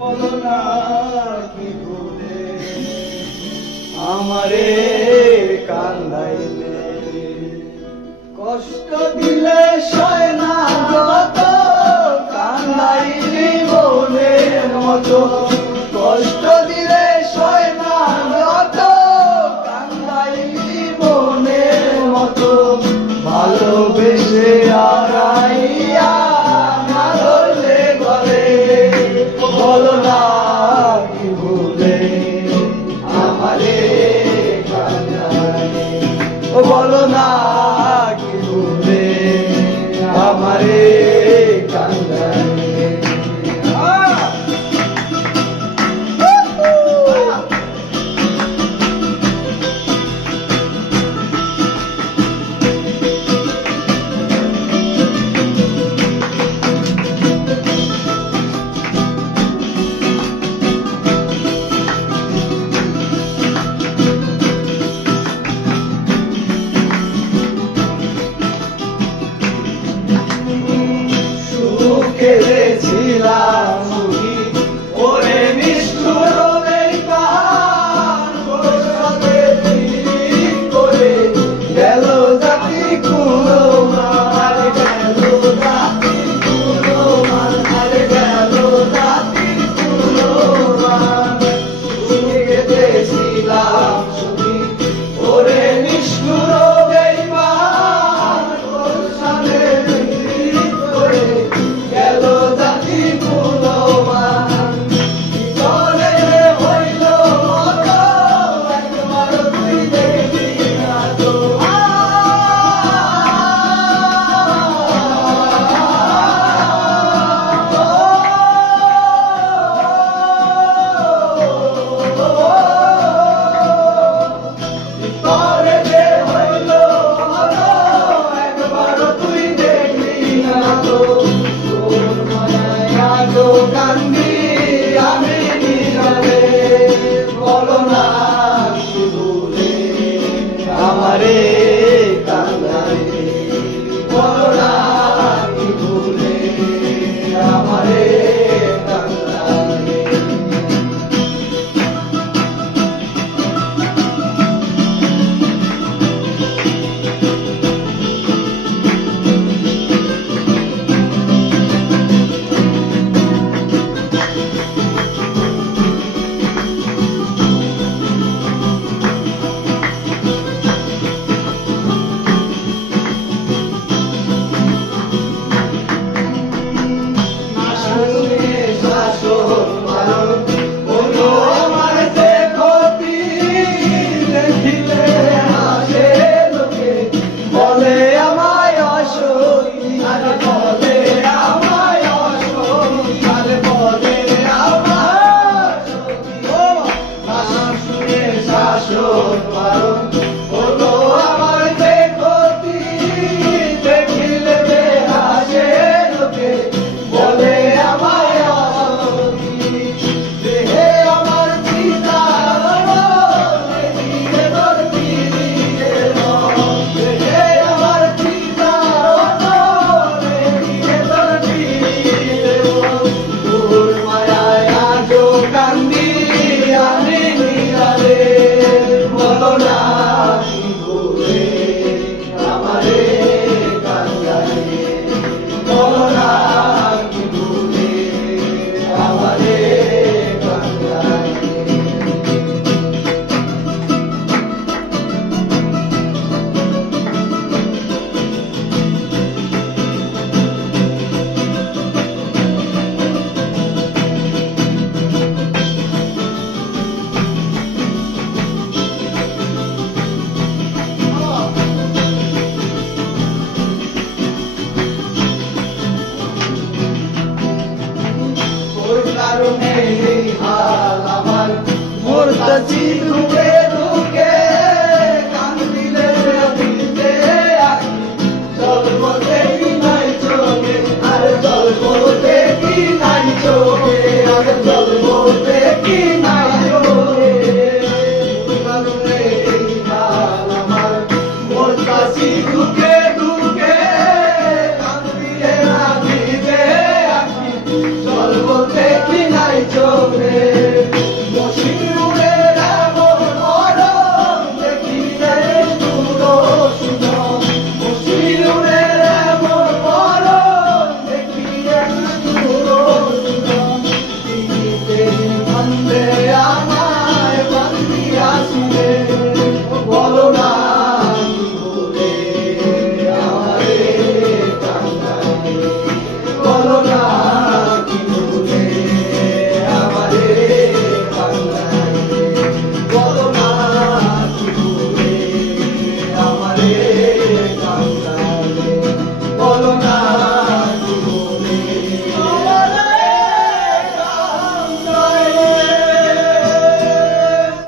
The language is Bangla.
বলো না কি ভুলে আমারে কান্দাইলে, কষ্ট দিলে সয় না যত কান্দাইলি মনের মতো, কষ্ট দিলে সয় না যত কান্দাইলি মনের মতো, ভালোবেসে আড়াইয়া না ধরলে ঘরে বলো না কি ভুলে আমারে কান্দাইলে, বলো না কি ভুলে আমারে কান্দাইলে। খেলেছিলাম সুখী ওরে নিষ্ঠুর এই পাহাড়, বর্ষাতে ঠিক করে গেল জাতি কুলমান, গেল জাতি কুলমান, গেল জাতি কুলমান। সুখী খেলেছিলাম সুখী ওরে নিষ্ঠুর এই পাহাড়, বর্ষাতে ঠিক করে গেল জাতি কুলমান। চলে হইল মত একবার তুই দেখবি না তো, পরে যে হইল মত একবার তুই দেখবি না তো, কান্দি আমি নীরবে বলো না কি ভুলে আমারে কান্দাইলে, বলো না কি ভুলে আমারে কান্দাইলে। মুরতাজি ঢুকে ঢুকে কান্দিলে দিতে আকি, জল দেখি নাই চোখে আর জল দেখি নাই চোখে আর জল দেখি